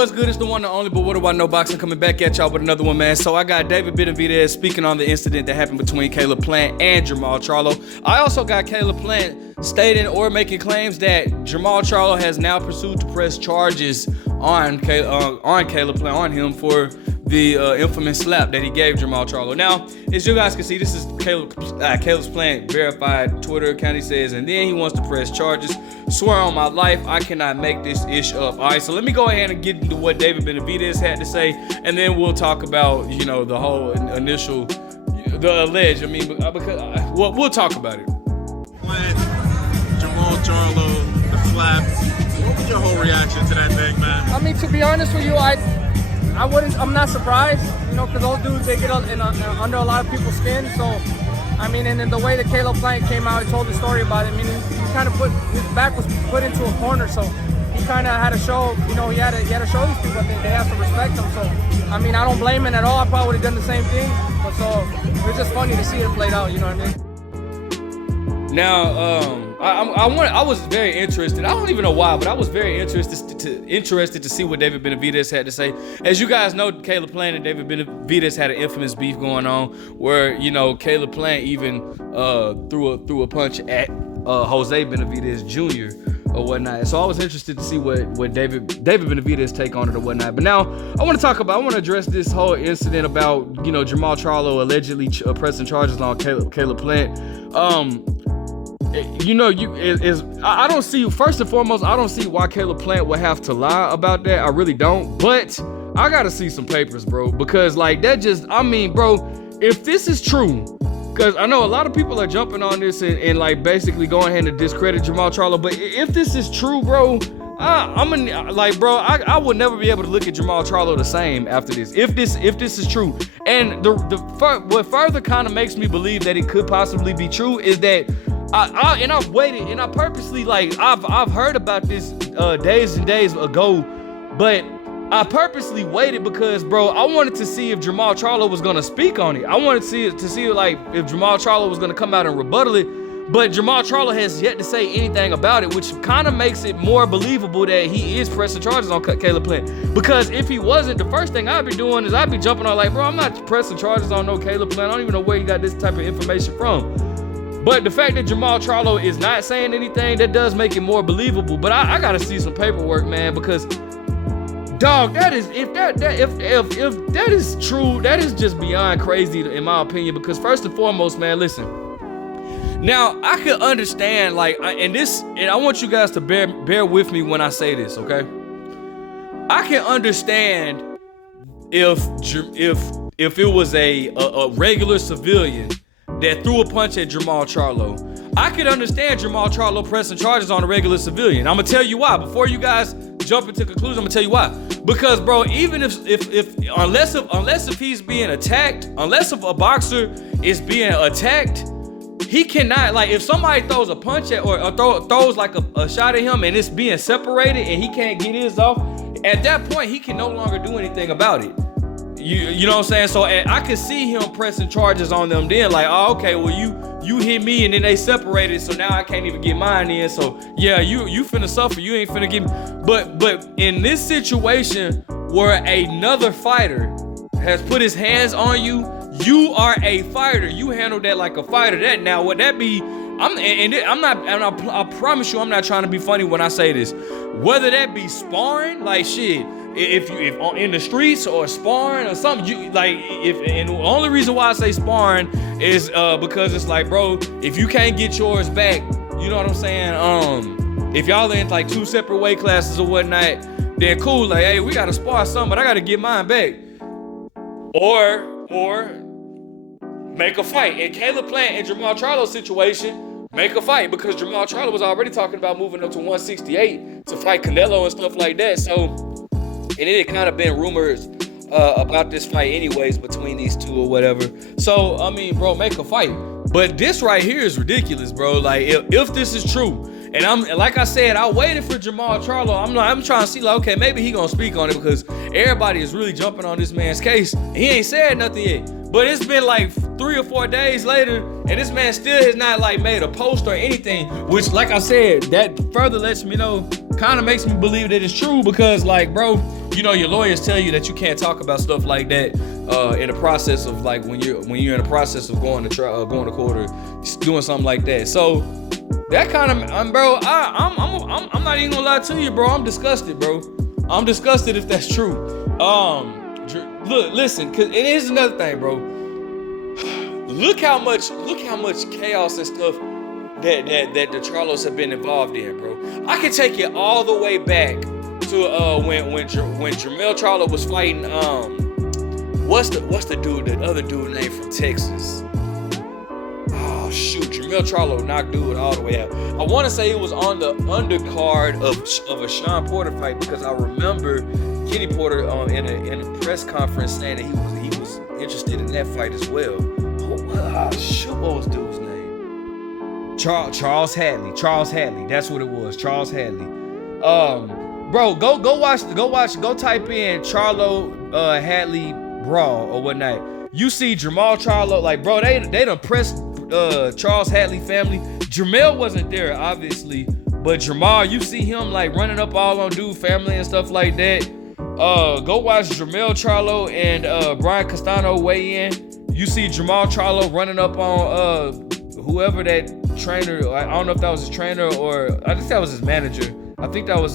What's good? It's the one and only, but what do I know boxing, coming back at y'all with another one, man. So I got David Benavidez speaking on the incident that happened between Caleb Plant and Jermall Charlo. I also got Caleb Plant stating or making claims that Jermall Charlo has now pursued to press charges on Caleb Plant, on him for the infamous slap that he gave Jermall Charlo. Now, as you guys can see, this is Caleb Plant verified Twitter account, he says, and then he wants to press charges. Swear on my life, I cannot make this ish up. All right, so let me go ahead and get into what David Benavidez had to say, and then we'll talk about, you know, the whole initial, the alleged, because we'll talk about it. Plant, Jermall Charlo, the slap. What was your whole reaction to that thing, man? I mean, to be honest with you, I'm not surprised, you know, because those dudes, they get under a lot of people's skin. So, I mean, and then the way that Caleb Plant came out and told the story about it, I mean, he kind of his back was put into a corner, so he kind of had to show, you know, he had to show these people that they have to respect him. So, I mean, I don't blame him at all. I probably would have done the same thing. But so, it was just funny to see it played out, you know what I mean? Now, I was very interested. I don't even know why, but I was very interested to see what David Benavidez had to say. As you guys know, Caleb Plant and David Benavidez had an infamous beef going on, where, you know, Caleb Plant even threw a punch at Jose Benavidez Jr. or whatnot. So I was interested to see what David Benavidez take on it or whatnot. But now I want to address this whole incident about, you know, Jermall Charlo allegedly pressing charges on Caleb Plant. You know, I don't see, first and foremost, I don't see why Caleb Plant would have to lie about that. I really don't. But I gotta see some papers, bro, because like that just, I mean, bro, if this is true, because I know a lot of people are jumping on this and like basically going ahead and discredit Jermall Charlo, but if this is true, bro, I would never be able to look at Jermall Charlo the same after this. If this is true, and what further kind of makes me believe that it could possibly be true is that I've waited, and I purposely, like, I've heard about this days and days ago, but I purposely waited because, bro, I wanted to see if Jermall Charlo was gonna speak on it. I wanted to see like if Jermall Charlo was gonna come out and rebuttal it, but Jermall Charlo has yet to say anything about it, which kind of makes it more believable that he is pressing charges on Caleb Plant. Because if he wasn't, the first thing I'd be doing is I'd be jumping on like, bro, I'm not pressing charges on no Caleb Plant. I don't even know where you got this type of information from. But the fact that Jermall Charlo is not saying anything, that does make it more believable. But I gotta see some paperwork, man, because dog, if that is true, that is just beyond crazy in my opinion. Because first and foremost, man, listen. Now I can understand, like, and I want you guys to bear with me when I say this, okay? I can understand if it was a regular civilian that threw a punch at Jermall Charlo. I could understand Jermall Charlo pressing charges on a regular civilian. I'm gonna tell you why. Before you guys jump into conclusion, I'm gonna tell you why. Because, bro, even unless he's being attacked, unless if a boxer is being attacked, he cannot, like, if somebody throws a punch at or throws like a shot at him and it's being separated and he can't get his off, at that point he can no longer do anything about it. You know what I'm saying? So I could see him pressing charges on them then, like, oh, okay, well, you hit me and then they separated, so now I can't even get mine in. So yeah, you finna suffer, you ain't finna get me. But in this situation where another fighter has put his hands on you, you are a fighter. You handle that like a fighter. That now what that be? I promise you, I'm not trying to be funny when I say this. Whether that be sparring, like shit. If in the streets or sparring or something, and the only reason why I say sparring is because it's like, bro, if you can't get yours back, you know what I'm saying? If y'all in like two separate weight classes or whatnot, then cool, like, hey, we gotta spar something, but I gotta get mine back. Or make a fight. In Caleb Plant and Jermall Charlo's situation, make a fight, because Jermall Charlo was already talking about moving up to 168 to fight Canelo and stuff like that. So. And it had kind of been rumors about this fight anyways between these two or whatever. So, I mean, bro, make a fight. But this right here is ridiculous, bro. Like, if this is true, and like I said, I waited for Jermall Charlo. I'm trying to see, like, okay, maybe he gonna speak on it, because everybody is really jumping on this man's case. He ain't said nothing yet. But it's been like 3 or 4 days later, and this man still has not like made a post or anything, which, like I said, that further lets me know, kind of makes me believe that it's true because, like, bro, you know, your lawyers tell you that you can't talk about stuff like that in the process of, like, when you're in the process of going to court or doing something like that. So that kind of, bro, I'm not even gonna lie to you, bro. I'm disgusted, bro. I'm disgusted if that's true. Look, listen, cause it is another thing, bro. Look how much chaos and stuff that the Charlos have been involved in, bro. I can take it all the way back to when Jermell Charlo was fighting what's the dude, the other dude named from Texas. Oh shoot, Jermell Charlo knocked dude all the way out. I want to say it was on the undercard of a Sean Porter fight because I remember Kenny Porter in a press conference saying that he was interested in that fight as well. Shoot, what was dude's name? Charles Hadley. That's what it was. Charles Hadley. Bro, go type in Charlo Hadley brawl or whatnot. You see Jermall Charlo, like, bro, they done pressed Charles Hadley family. Jermell wasn't there, obviously, but Jermall, you see him like running up all on dude family and stuff like that. Go watch Jermell Charlo and Brian Castano weigh in. You see Jermall Charlo running up on whoever that trainer, I don't know if that was his trainer or I think that was his manager. I think that was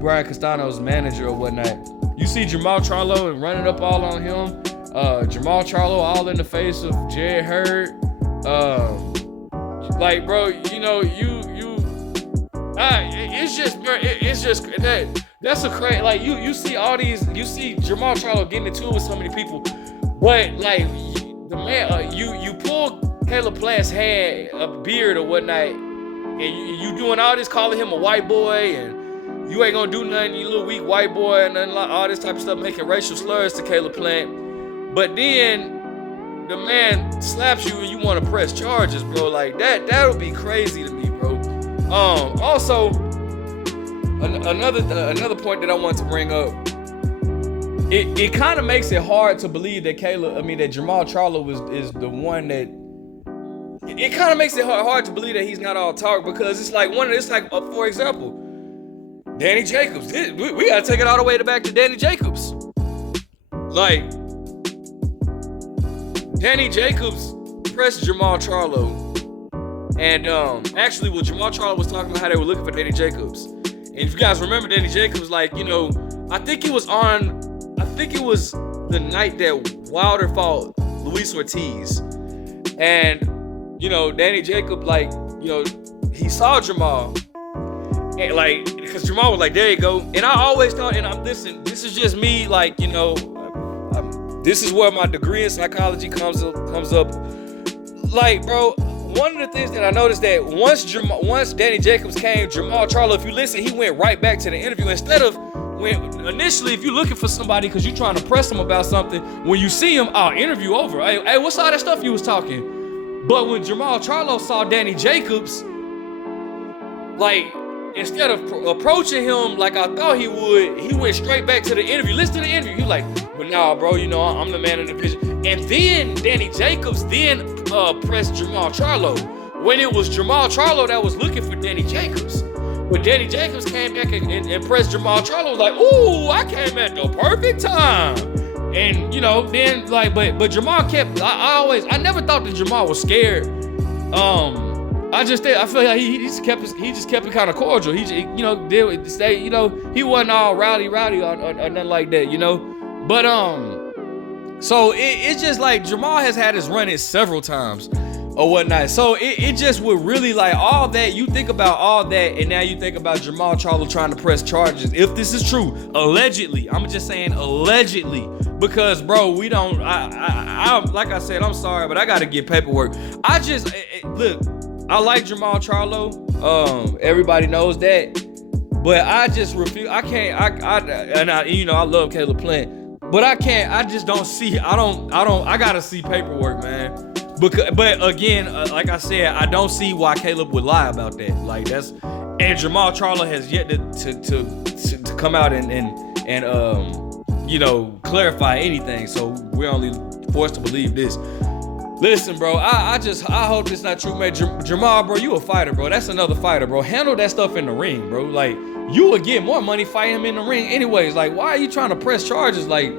Brian Castano's manager or whatnot. You see Jermall Charlo and running up all on him. Jermall Charlo all in the face of Jared Hurd. Like, bro, you know, it's just that's a crazy, like, you see all these, you see Jermall Charlo getting into it with so many people, but like the man, you pull Caleb Plant's hair, a beard or whatnot, and you doing all this, calling him a white boy, and you ain't gonna do nothing, you little weak white boy, and then all this type of stuff, making racial slurs to Caleb Plant, but then the man slaps you and you want to press charges, bro. Like that'll be crazy to me, bro. Also, another point that I want to bring up. It kind of makes it hard to believe that Jermall Charlo is the one that. It kind of makes it hard to believe that he's not all talk because it's like for example, Danny Jacobs. We gotta take it all the way back to Danny Jacobs. Like, Danny Jacobs pressed Jermall Charlo, and actually, what Jermall Charlo was talking about how they were looking for Danny Jacobs. And if you guys remember, Danny Jacobs, like, you know, I think it was the night that Wilder fought Luis Ortiz, and you know, Danny Jacobs, like, you know, he saw Jermall, and like, because Jermall was like, there you go. And I always thought, and listen, this is just me, like, you know. This is where my degree in psychology comes up. Like, bro, one of the things that I noticed that once Danny Jacobs came, Jermall Charlo, if you listen, he went right back to the interview instead of when initially, if you're looking for somebody because you're trying to press them about something, when you see him, interview over. Hey, what's all that stuff you was talking? But when Jermall Charlo saw Danny Jacobs, like, instead of approaching him like I thought he would, he went straight back to the interview. Listen to the interview. He was like, but nah, bro, you know, I'm the man in the division. And then Danny Jacobs pressed Jermall Charlo when it was Jermall Charlo that was looking for Danny Jacobs. But Danny Jacobs came back and pressed Jermall Charlo, was like, ooh, I came at the perfect time. And, you know, then, like, but Jermall kept, I never thought that Jermall was scared. I feel like he just kept it kind of cordial. He, you know, you know, he wasn't all rowdy or nothing like that, you know. But so it's just like Jermall has had his run-ins several times or whatnot. So it just would really, like, all that, you think about all that, and now you think about Jermall Charlo trying to press charges. If this is true, allegedly, I'm just saying allegedly, because, bro, we don't. I like I said, I'm sorry, but I got to get paperwork. Look. I like Jermall Charlo. Everybody knows that. But I just refuse. I can't. You know, I love Caleb Plant. But I can't. I just don't see. I gotta see paperwork, man. But again, like I said, I don't see why Caleb would lie about that. Like, that's. And Jermall Charlo has yet to come out and you know, clarify anything. So we're only forced to believe this. Listen, bro, I hope it's not true, man. Jamal, bro, you a fighter, bro. That's another fighter, bro. Handle that stuff in the ring, bro. Like, you would get more money fighting him in the ring anyways. Like, why are you trying to press charges? Like,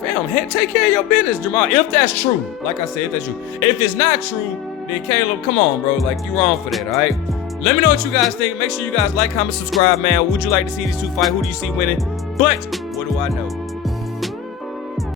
fam, take care of your business, Jamal. If that's true, like I said, if that's true. If it's not true, then Caleb, come on, bro. Like, you wrong for that, all right? Let me know what you guys think. Make sure you guys like, comment, subscribe, man. Would you like to see these two fight? Who do you see winning? But what do I know?